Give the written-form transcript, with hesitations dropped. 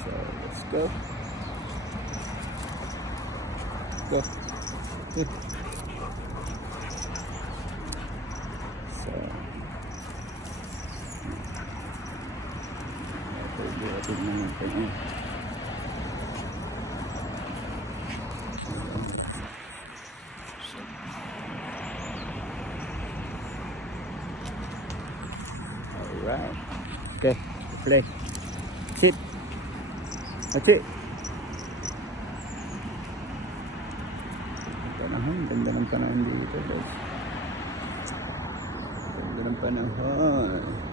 So, let's go. Go. So, ito naman ito. Alright. Okay, play. Sit. That's it. Ganda ng panahon dito, guys. Ganda ng panahon.